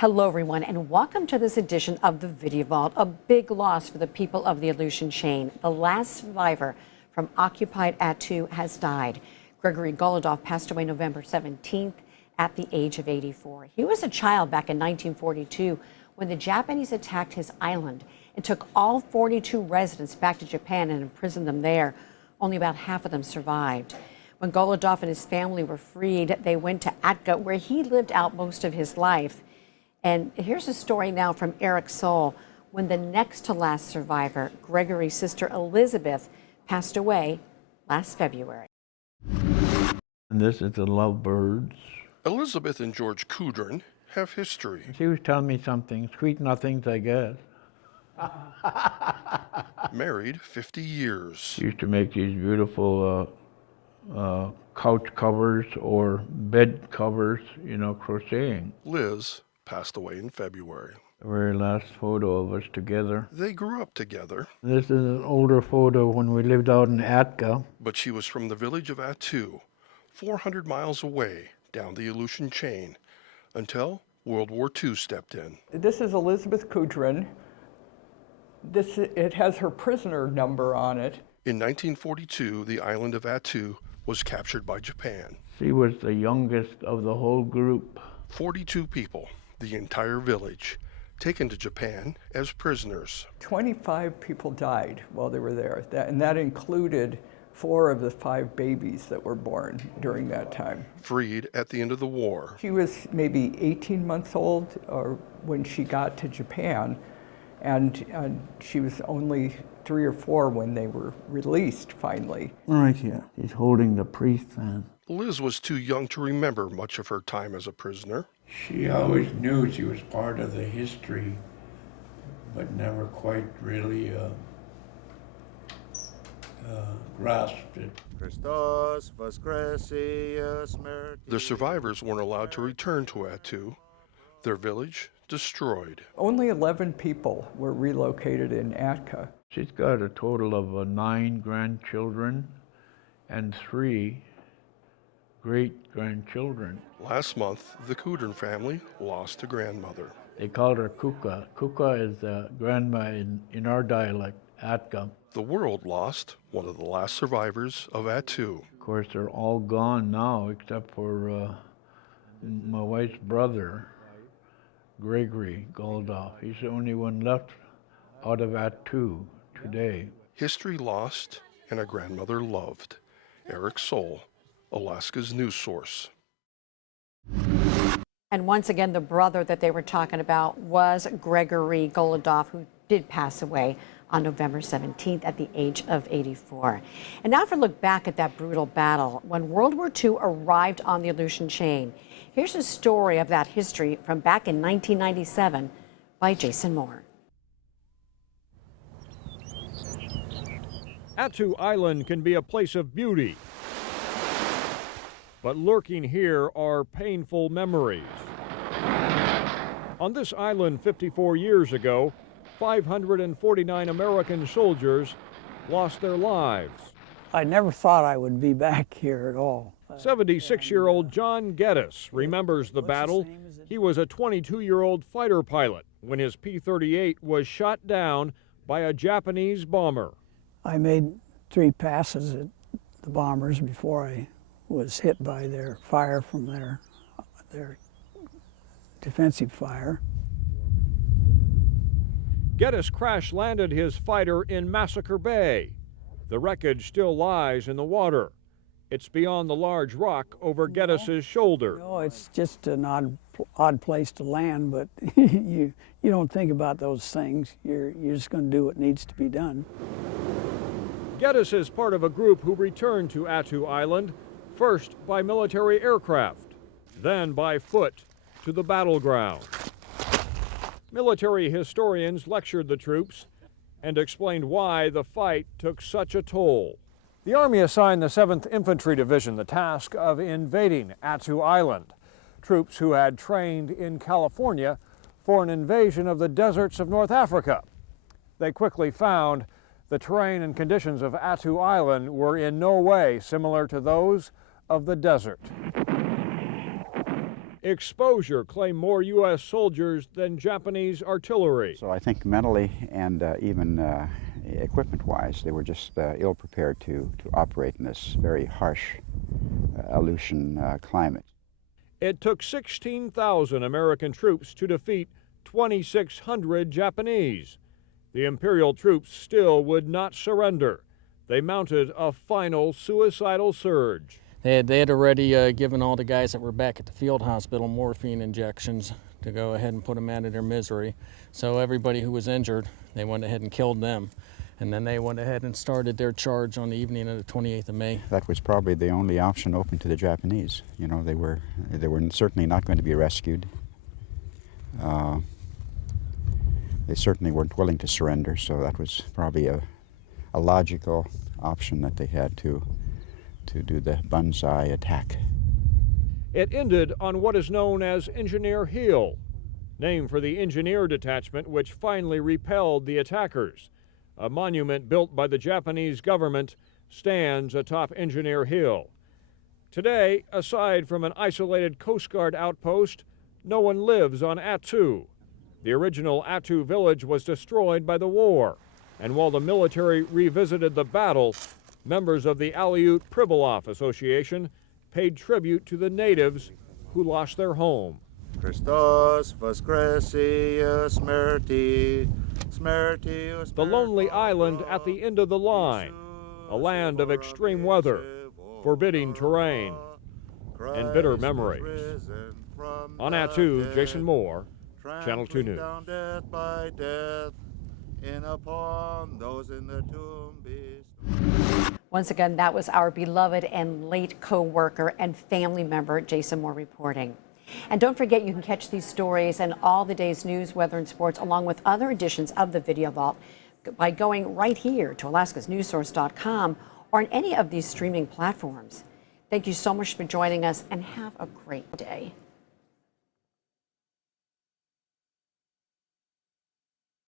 Hello, everyone, and welcome to this edition of the Video Vault. A big loss for the people of the Aleutian chain. The last survivor from occupied Attu has died. Gregory Goludoff passed away November 17th at the age of 84. He was a child back in 1942 when the Japanese attacked his island and took all 42 residents back to Japan and imprisoned them there. Only about half of them survived. When Goludoff and his family were freed, they went to Atka, where he lived out most of his life. And here's a story now from Eric Soul, when the next to last survivor, Gregory's sister Elizabeth, passed away last February. And this is the lovebirds. Elizabeth and George Kudrin have history. She was telling me something, sweet nothings, I guess. Married 50 years. She used to make these beautiful couch covers or bed covers, you know, crocheting. Liz passed away in February. The very last photo of us together. They grew up together. This is an older photo when we lived out in Atka. But she was from the village of Attu, 400 miles away down the Aleutian chain, until World War II stepped in. This is Elizabeth Kudrin. It has her prisoner number on it. In 1942, the island of Attu was captured by Japan. She was the youngest of the whole group. 42 people, the entire village, taken to Japan as prisoners. 25 people died while they were there, and that included 4 of the 5 babies that were born during that time. Freed at the end of the war. She was maybe 18 months old when she got to Japan, and she was only 3 or 4 when they were released finally. Right here, he's holding the priest's hand. Liz was too young to remember much of her time as a prisoner. She always knew she was part of the history, but never quite really grasped it. The survivors weren't allowed to return to Attu, their village destroyed. Only 11 people were relocated in Atka. She's got a total of 9 grandchildren and 3 great-grandchildren. Last month, the Kudrin family lost a grandmother. They called her Kuka. Kuka is grandma in our dialect, Atka. The world lost one of the last survivors of Attu. Of course, they're all gone now, except for my wife's brother, Gregory Goludoff. He's the only one left out of Attu today. History lost and a grandmother loved. Eric Soul, Alaska's news source. And once again, the brother that they were talking about was Gregory Goludoff, who did pass away on November 17th at the age of 84. And now for a look back at that brutal battle when World War II arrived on the Aleutian chain. Here's a story of that history from back in 1997 by Jason Moore. Attu Island can be a place of beauty, but lurking here are painful memories. On this island 54 years ago, 549 American soldiers lost their lives. I never thought I would be back here at all. 76-year-old John Geddes remembers the battle. He was a 22-year-old fighter pilot when his P-38 was shot down by a Japanese bomber. I made 3 passes at the bombers before I was hit by their fire from their defensive fire. Geddes crash-landed his fighter in Massacre Bay. The wreckage still lies in the water. It's beyond the large rock over Geddes's shoulder. No, it's just an odd place to land, but you don't think about those things. You're just going to do what needs to be done. Geddes is part of a group who returned to Attu Island, first by military aircraft, then by foot to the battleground. Military historians lectured the troops and explained why the fight took such a toll. The Army assigned the 7th Infantry Division the task of invading Attu Island. Troops who had trained in California for an invasion of the deserts of North Africa. They quickly found the terrain and conditions of Attu Island were in no way similar to those of the desert. Exposure claimed more U.S. soldiers than Japanese artillery. So I think mentally and even equipment-wise, they were just ill-prepared to operate in this very harsh Aleutian climate. It took 16,000 American troops to defeat 2,600 Japanese. The Imperial troops still would not surrender. They mounted a final suicidal surge. They had already given all the guys that were back at the field hospital morphine injections to go ahead and put them out of their misery. So everybody who was injured, they went ahead and killed them. And then they went ahead and started their charge on the evening of the 28th of May. That was probably the only option open to the Japanese. You know, they were certainly not going to be rescued. They certainly weren't willing to surrender, so that was probably a logical option that they had to do the banzai attack. It ended on what is known as Engineer Hill, named for the engineer detachment which finally repelled the attackers. A monument built by the Japanese government stands atop Engineer Hill. Today, aside from an isolated Coast Guard outpost, no one lives on Attu. The original Attu village was destroyed by the war, and while the military revisited the battle, members of the Aleut Pribilof Association paid tribute to the natives who lost their home. Christos Voskresia Smerti, Smerti. The lonely island at the end of the line, a land of extreme weather, forbidding terrain, and bitter memories. On Attu, Jason Moore, Channel 2 News. Down death by death, in upon those in the tomb beast. Once again, that was our beloved and late co-worker and family member, Jason Moore, reporting. And don't forget, you can catch these stories and all the day's news, weather, and sports, along with other editions of the Video Vault by going right here to alaskasnewssource.com or on any of these streaming platforms. Thank you so much for joining us, and have a great day.